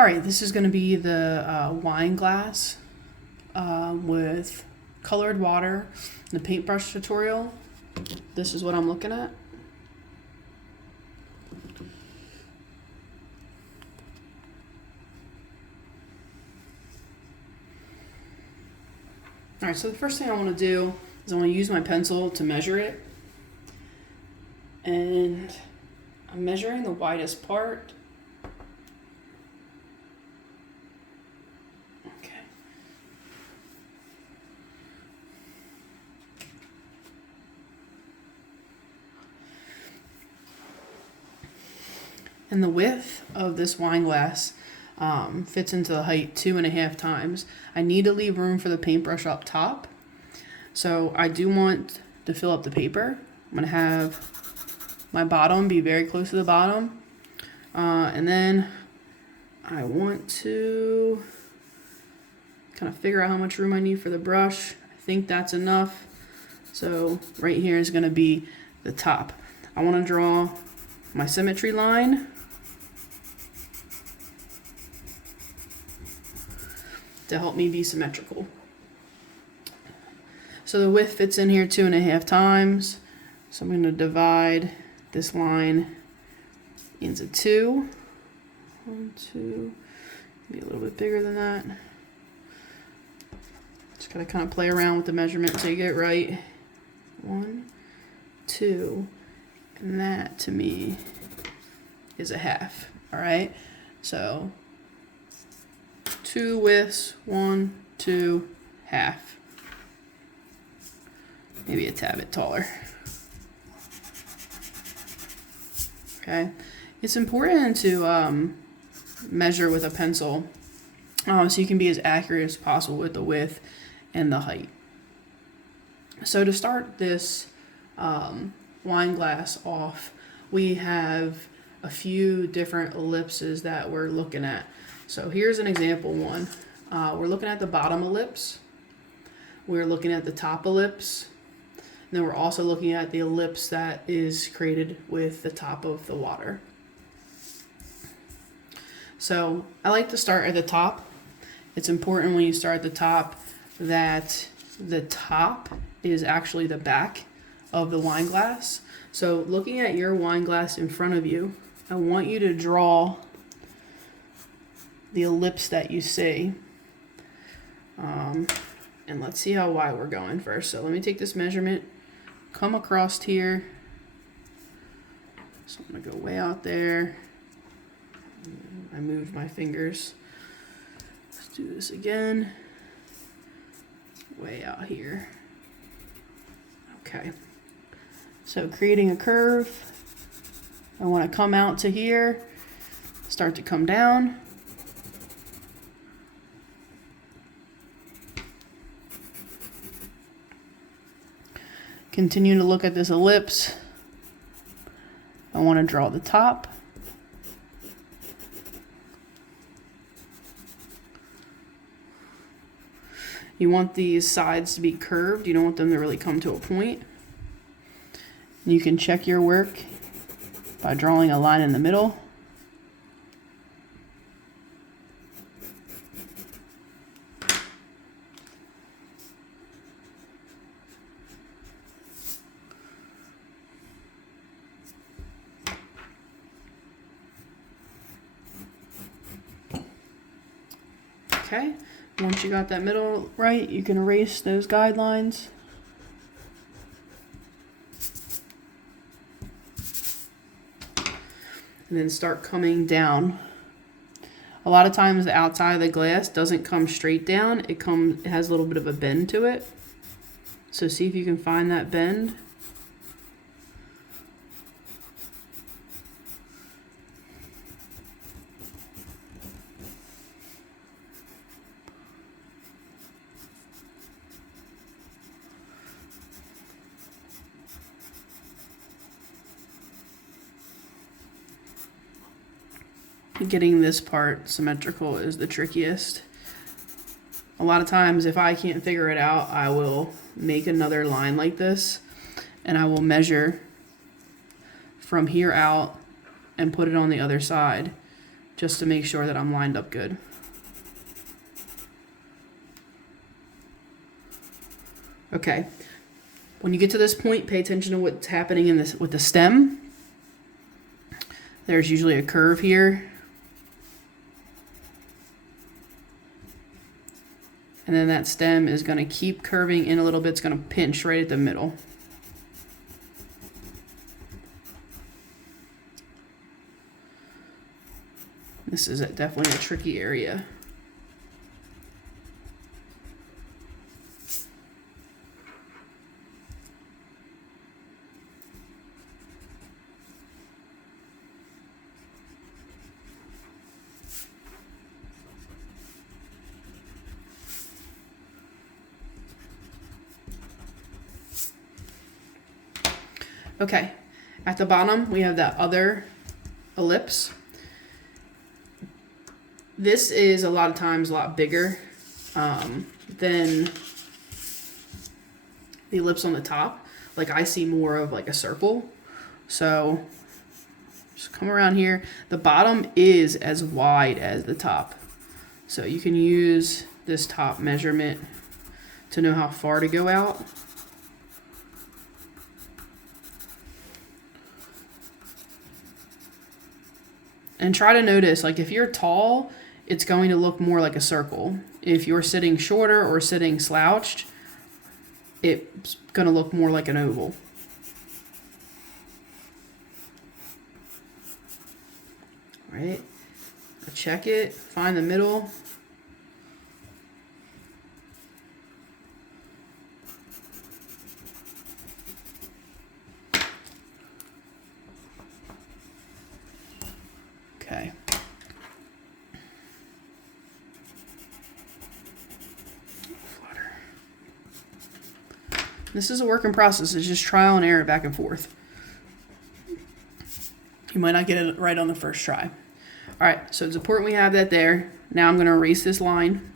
All right, this is going to be the wine glass with colored water, the paintbrush tutorial. This is what I'm looking at. All right, so the first thing I want to do is I want to use my pencil to measure it. And I'm measuring the widest part. Okay. And the width of this wine glass fits into the height 2.5 times. I need to leave room for the paintbrush up top. So I do want to fill up the paper. I'm going to have my bottom be very close to the bottom. And then I want to kind of figure out how much room I need for the brush. I think that's enough. So right here is going to be the top. I want to draw my symmetry line. To help me be symmetrical. So the width fits in here 2.5 times. So I'm going to divide this line into 2. 1, 2, maybe a little bit bigger than that. Just gotta kind of play around with the measurement until you get it right. 1, 2, and that to me is a half. All right, so 2 widths, 1, 2, half. Maybe a tad bit taller. Okay, it's important to measure with a pencil so you can be as accurate as possible with the width and the height. So to start this wine glass off, we have a few different ellipses that we're looking at. So here's an example one. We're looking at the bottom ellipse. We're looking at the top ellipse. And then we're also looking at the ellipse that is created with the top of the water. So I like to start at the top. It's important when you start at the top that the top is actually the back of the wine glass. So looking at your wine glass in front of you, I want you to draw the ellipse that you see. And let's see how wide we're going first. So let me take this measurement, come across here. So I'm gonna go way out there. I moved my fingers. Let's do this again. Way out here. Okay. So creating a curve. I want to come out to here, start to come down. Continue to look at this ellipse. I want to draw the top. You want these sides to be curved. You don't want them to really come to a point. You can check your work by drawing a line in the middle. Okay, once you got that middle right, you can erase those guidelines. And then start coming down. A lot of times the outside of the glass doesn't come straight down. It has a little bit of a bend to it. So see if you can find that bend. Getting this part symmetrical is the trickiest. A lot of times if I can't figure it out, I will make another line like this and I will measure from here out and put it on the other side just to make sure that I'm lined up good. Okay, when you get to this point, pay attention to what's happening in this with the stem. There's usually a curve here. And then that stem is going to keep curving in a little bit. It's going to pinch right at the middle. This is definitely a tricky area. Okay, at the bottom we have that other ellipse. This is a lot of times a lot bigger than the ellipse on the top. Like I see more of like a circle. So just come around here. The bottom is as wide as the top. So you can use this top measurement to know how far to go out. And try to notice, like if you're tall, it's going to look more like a circle. If you're sitting shorter or sitting slouched, it's going to look more like an oval. All right, check it, find the middle. Okay. Flutter. This is a work in process. It's just trial and error back and forth. You might not get it right on the first try. All right, so it's important we have that there. Now I'm going to erase this line.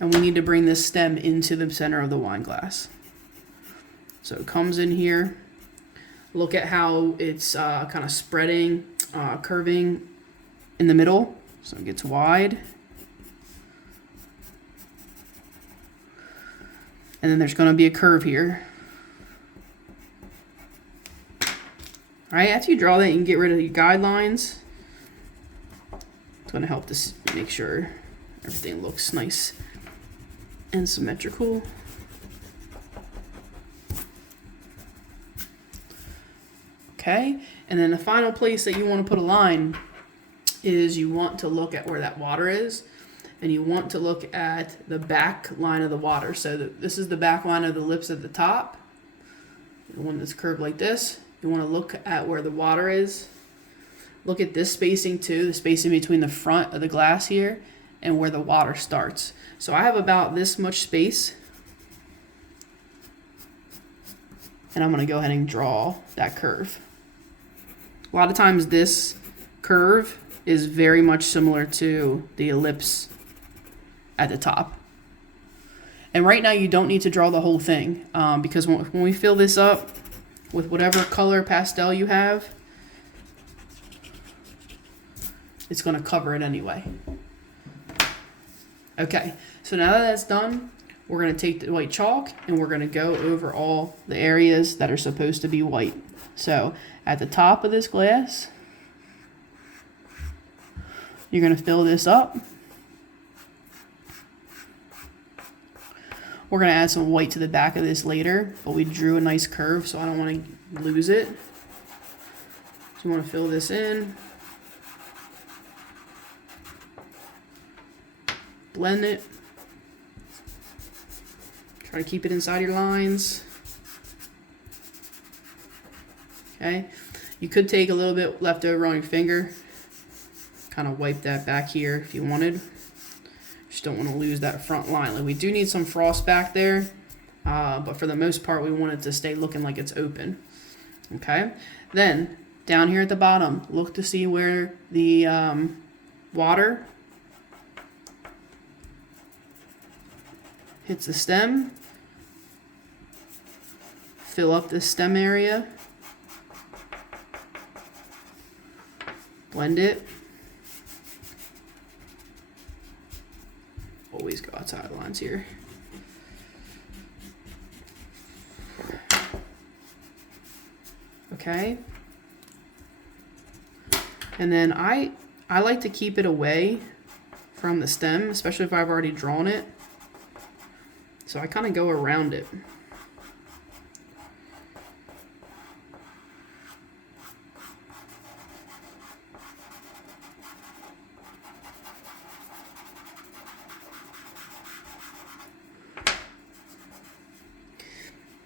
And we need to bring this stem into the center of the wine glass. So it comes in here. Look at how it's kind of spreading, curving in the middle. So it gets wide. And then there's going to be a curve here. All right, after you draw that, you can get rid of your guidelines. It's going to help to make sure everything looks nice and symmetrical. Okay, and then the final place that you want to put a line is you want to look at where that water is, and you want to look at the back line of the water. So this is the back line of the lips at the top, the one that's curved like this. You want to look at where the water is. Look at this spacing too, the spacing between the front of the glass here and where the water starts. So I have about this much space, and I'm going to go ahead and draw that curve. A lot of times this curve is very much similar to the ellipse at the top. And right now you don't need to draw the whole thing because when we fill this up with whatever color pastel you have, it's going to cover it anyway. Okay, so now that that's done, we're going to take the white chalk and we're going to go over all the areas that are supposed to be white. So at the top of this glass, you're going to fill this up. We're going to add some white to the back of this later, but we drew a nice curve, so I don't want to lose it. So you want to fill this in. Blend it. Try to keep it inside your lines. Okay. You could take a little bit left over on your finger. Kind of wipe that back here if you wanted. Just don't want to lose that front line. Like we do need some frost back there, but for the most part we want it to stay looking like it's open. Okay, then down here at the bottom, look to see where the water hits the stem. Fill up the stem area. blend it. Always go outside the lines here. Okay. And then I like to keep it away from the stem, especially if I've already drawn it. So I kind of go around it.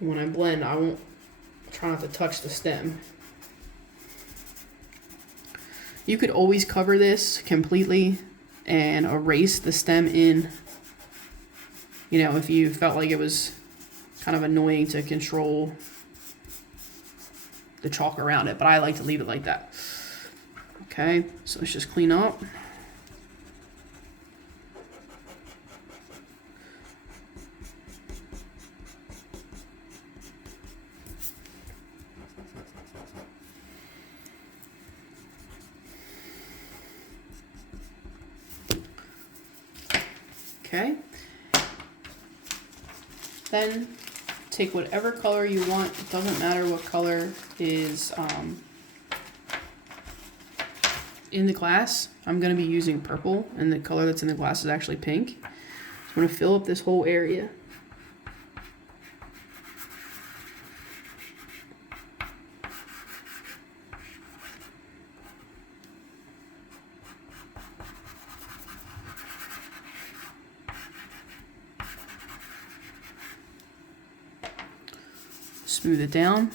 When I blend, I won't try not to touch the stem. You could always cover this completely and erase the stem in, you know, if you felt like it was kind of annoying to control the chalk around it, but I like to leave it like that. Okay, so let's just clean up. Okay, then take whatever color you want. It doesn't matter what color is in the glass. I'm going to be using purple, and the color that's in the glass is actually pink. So I'm going to fill up this whole area. Smooth it down.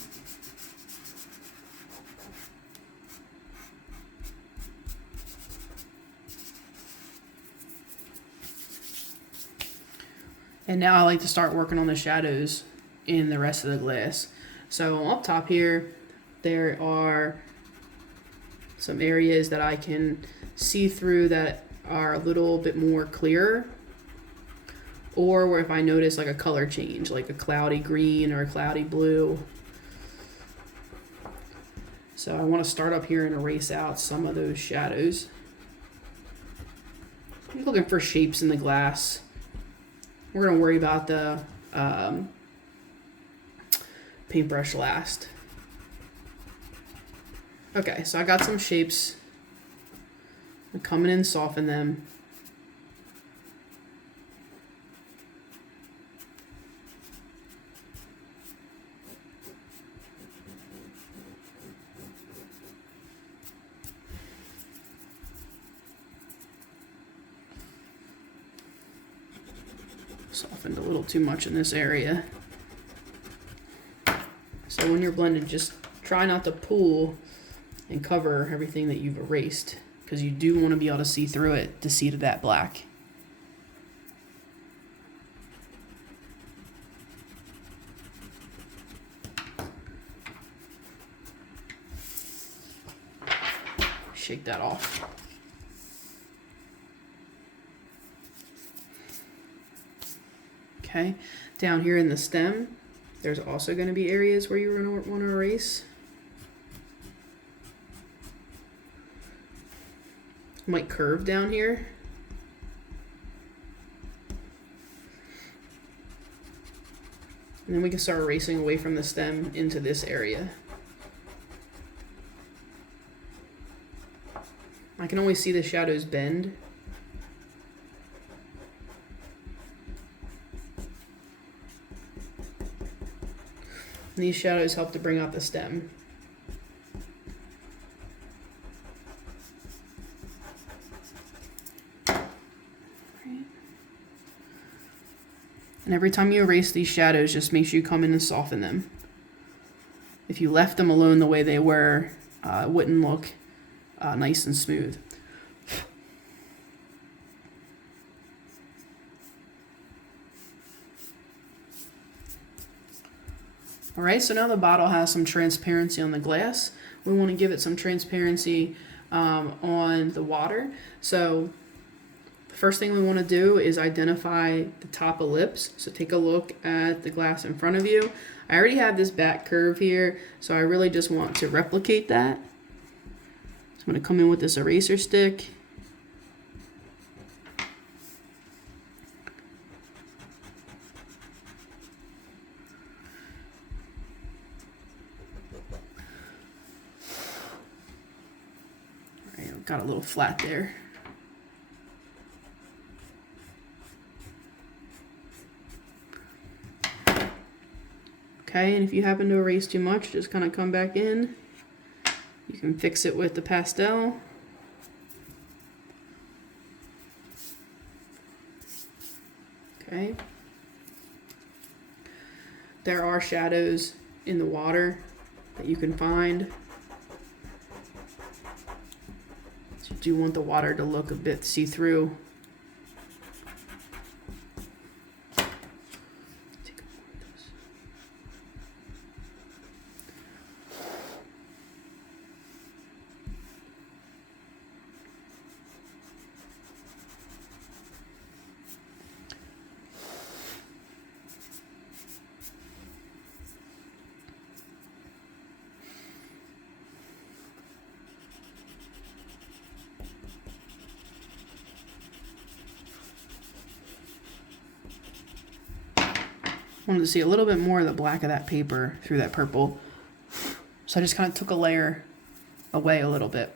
And now I like to start working on the shadows in the rest of the glass. So up top here, there are some areas that I can see through that are a little bit more clear, or where if I notice like a color change, like a cloudy green or a cloudy blue. So I want to start up here and erase out some of those shadows. I'm looking for shapes in the glass. We're going to worry about the paintbrush last. Okay, so I got some shapes. I'm coming in, soften them. Softened a little too much in this area. So when you're blending, just try not to pull and cover everything that you've erased, because you do want to be able to see through it to see to that black. Shake that off. Okay, down here in the stem, there's also going to be areas where you're going to want to erase. Might curve down here. And then we can start erasing away from the stem into this area. I can always see the shadows bend. And these shadows help to bring out the stem. And every time you erase these shadows, just make sure you come in and soften them. If you left them alone the way they were, it wouldn't look nice and smooth. All right, so now the bottle has some transparency on the glass. We want to give it some transparency on the water. So the first thing we want to do is identify the top ellipse. So take a look at the glass in front of you. I already have this back curve here, so I really just want to replicate that. So I'm I'm going to come in with this eraser stick. All right, got a little flat there. Okay, and if you happen to erase too much, just kind of come back in. You can fix it with the pastel. Okay. There are shadows in the water that you can find. So you do want the water to look a bit see-through. Wanted to see a little bit more of the black of that paper through that purple. So I just kind of took a layer away a little bit.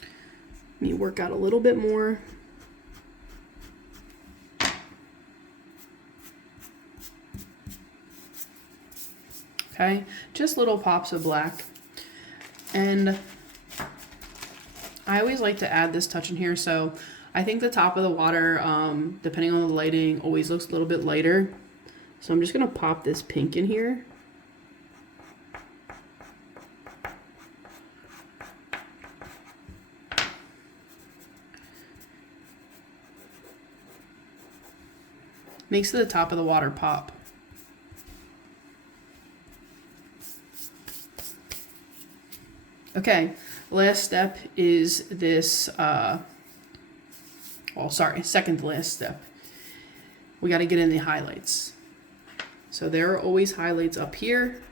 Let me work out a little bit more. Okay, just little pops of black. And I always like to add this touch in here, so I think the top of the water, depending on the lighting, always looks a little bit lighter. So I'm just gonna pop this pink in here. Makes the top of the water pop. Okay, last step is this, second to last step. We got to get in the highlights. So there are always highlights up here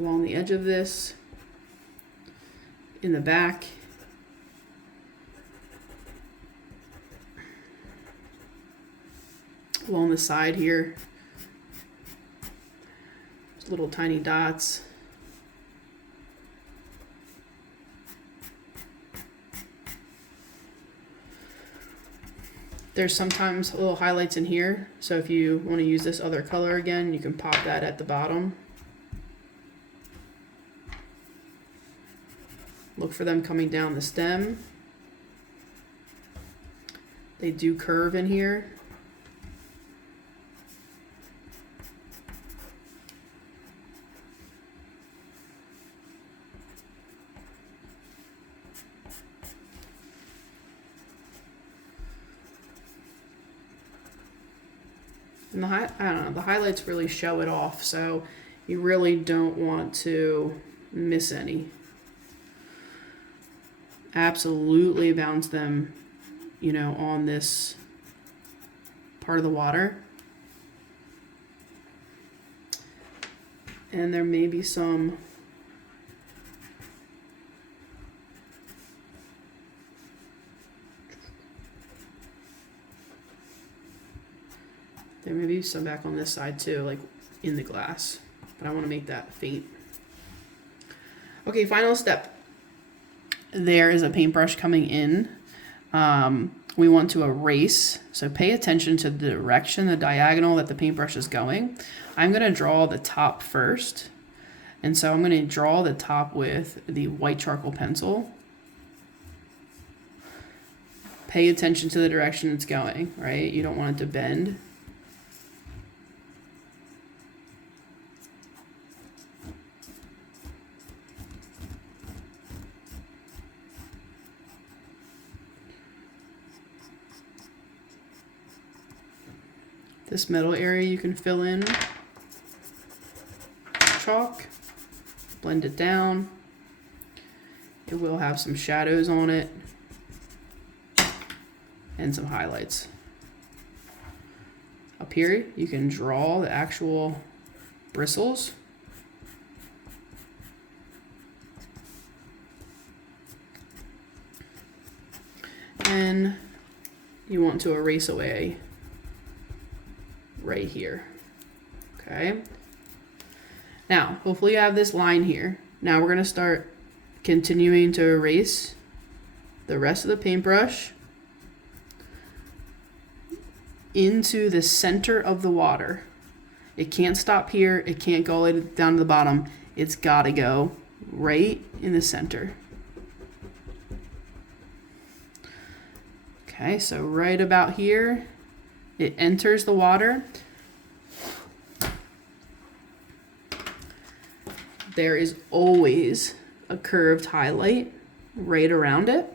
along the edge of this, in the back, along the side here, little tiny dots. There's sometimes little highlights in here, so if you want to use this other color again, you can pop that at the bottom. Look for them coming down the stem. They do curve in here. And I don't know, the highlights really show it off, so you really don't want to miss any. Absolutely bounce them, you know, on this part of the water. And there may be some back on this side too, like in the glass, but I want to make that faint. Okay, final step. There is a paintbrush coming in. We want to erase, so pay attention to the direction, the diagonal that the paintbrush is going. I'm going to draw the top first, and so I'm going to draw the top with the white charcoal pencil. Pay attention to the direction it's going, right? You don't want it to bend. This middle area you can fill in chalk, blend it down. It will have some shadows on it and some highlights. Up here you can draw the actual bristles. then you want to erase away right here. Okay. Now, hopefully you have this line here. Now we're going to start continuing to erase the rest of the paintbrush into the center of the water. It can't stop here. It can't go all the way down to the bottom. It's got to go right in the center. Okay, so right about here, it enters the water. There is always a curved highlight right around it.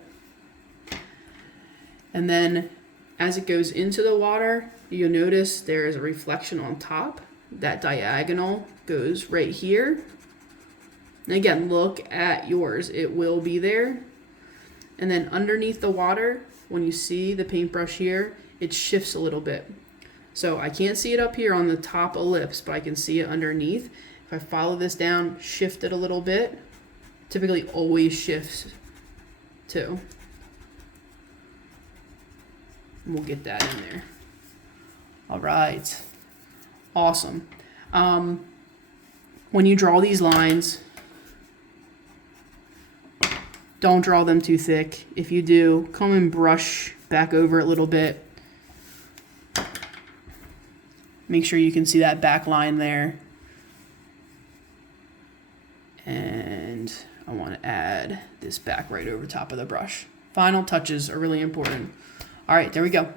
And then as it goes into the water, you'll notice there is a reflection on top. That diagonal goes right here. And again, look at yours. It will be there. And then underneath the water, when you see the paintbrush here, it shifts a little bit. So I can't see it up here on the top ellipse, but I can see it underneath. If I follow this down, shift it a little bit, typically always shifts too. And we'll get that in there. All right. Awesome. When you draw these lines, don't draw them too thick. If you do, come and brush back over it a little bit. Make sure you can see that back line there. And I want to add this back right over top of the brush. Final touches are really important. All right, there we go.